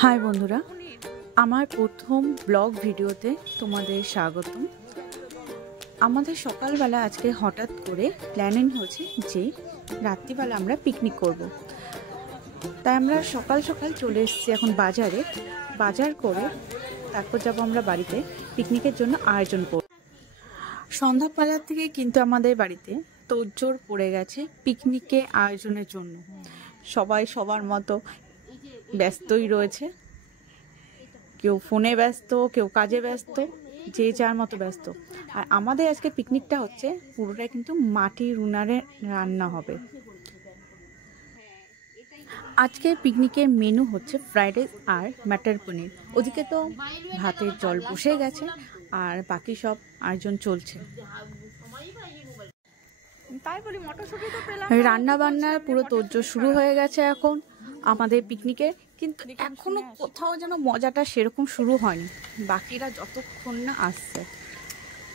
High বন্ধুরা, আমার প্রথম ব্লগ ভিডিওতে তোমাদের স্বাগতম। আমাদের সকালবেলা আজকে হঠাৎ করে প্ল্যানিং হয়েছে যে রাত্রিবেলা আমরা পিকনিক করব। তাই আমরা সকাল সকাল চলে এসেছি এখন বাজারে। বাজার করে তারপর যাব আমরা বাড়িতে পিকনিকের জন্য আয়োজন করব। সন্ধ্যাবেলার থেকে কিন্তু আমাদের বাড়িতে তোড়জোড় পড়ে গেছে পিকনিকে আয়োজনের জন্য। সবাই সবার মতো ব্যস্তই রয়েছে, কেউ ফোনে ব্যস্ত, কেউ কাজে ব্যস্ত, যে যার মতো ব্যস্ত। আর আমাদের আজকে পিকনিকটা হচ্ছে পুরোটাই কিন্তু মাটির উনানে রান্না হবে। আজকে পিকনিকের মেনু হচ্ছে ফ্রাইড রাইস আর মাটার পনির। ওদিকে তো ভাতের জল বসে গেছে আর বাকি সব আয়োজন চলছে। রান্না বান্নার পুরো তোড়জোড় শুরু হয়ে গেছে এখন আমাদের পিকনিকের, কিন্তু এখনো কোথাও যেন মজাটা সেরকম শুরু হয়নি। বাকিরা যতক্ষণ না আসছে,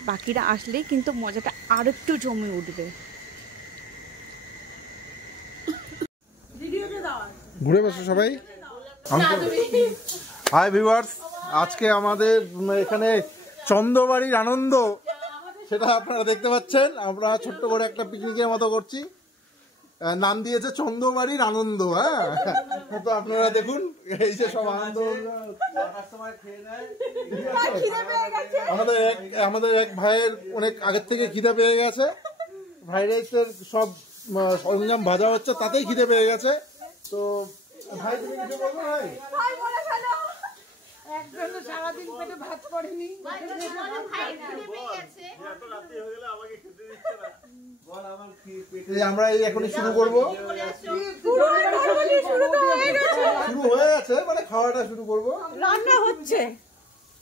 বাকিরা আসলেই কিন্তু মজাটা আর একটু জমে উঠবে। ঘুরে বসো সবাই। হাই ভিউয়ার্স, আজকে আমাদের এখানে চন্দ্রবাড়ির আনন্দ, সেটা আপনারা দেখতে পাচ্ছেন। আমরা ছোট্ট করে একটা পিকনিকের মতো করছি, নাম দিয়েছে চন্দ্রবাড়ির আনন্দ। হ্যাঁ, তো আপনারা দেখুন এই যে সব আনন্দ। আমাদের এক ভাইয়ের অনেক আগের থেকে খিদে পেয়ে গেছে, ফ্রাইড রাইসের সব সরঞ্জাম ভাজা হচ্ছে, তাতেই খিদে পেয়ে গেছে। তো ভাই তুমি কিছু বলবো? সারাদিন পেটে ভাত পড়েনি, আমরা এই এখনই শুরু করবো। শুরু হয়ে গেছে, মানে খাওয়াটা শুরু করবো। রান্না হচ্ছে,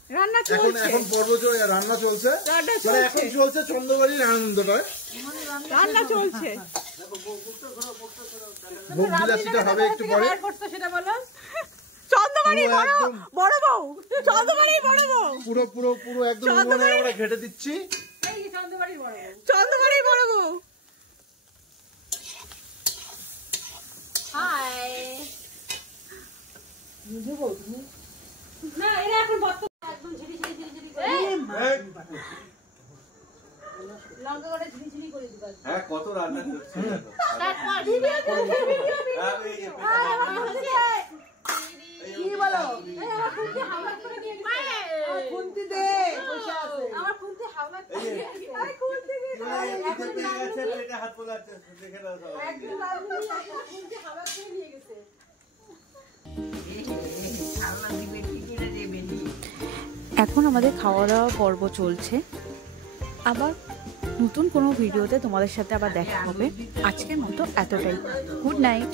রান্না চলছে, এখন পর্ব রান্না চলছে, মানে এখন চলছে চন্দ্রবাড়ির আনন্দটা, রান্না চলছে। ভোগ বিলাসিটা হবে একটু পরে। সেটা বলো। চন্দ্রবাড়ি বড় বউ, চন্দ্রবাড়ি বড় বউ, পুরো পুরো পুরো একদম উনুনে আমরা ঘেটে দিচ্ছি। চন্দ্রবাড়ি বড় বউ, চন্দ্রবাড়ি বড় বউ। হাই নিজে বউ তুমি না, এরা এখন একদম ঝিরি ঝিরি ঝিরি ঝিরি করে লঙ্কা করে ঝিরি ঝিরি করে দিবা। হ্যাঁ, কত রান্না করছে কি বলো? আমার খুন্তি হাওলা করে দিয়ে দিছে। আমার খুন্তি দে, পয়সা আছে। আমার খুন্তি হাওলা করে দিয়ে দিছে। আরে খুন্তি দে। এখন পেয়ে গেছে, পেটে হাত পোলাচ্ছে, দেখে নাও সবাই। একদম লালু খুন্তি হাওলা করে নিয়ে গেছে। এখন আমাদের খাওয়া দাওয়া পর্ব চলছে। আবার নতুন কোনো ভিডিওতে তোমাদের সাথে আবার দেখা হবে। আজকের মতো এতটাই। Good night.